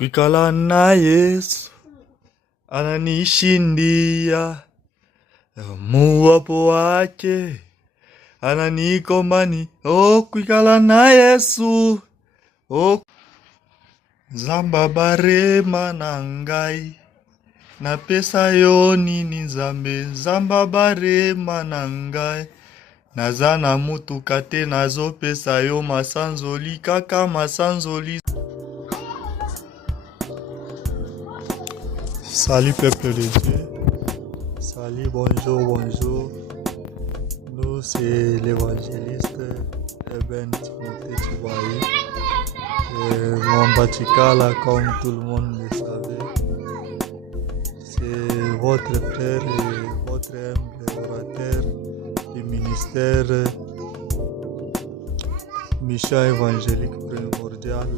Kuikala na Yesu ananishindia, muwapo wake ananikomani. Kuikala na Yesu Nzamba barema na ngai na pesa yoni ni nzambe. Nzamba barema na ngai naza na mutuka te, nazo pesa yo masanzoli kaka masanzoli. Salut peuple de Dieu, salut, bonjour, bonjour. Nous c'est l'évangéliste Eben Timothée Chibaye. Mwambachikala, comme tout le monde le savait. C'est votre frère et votre humble orateur du ministère Mission évangélique primordiale.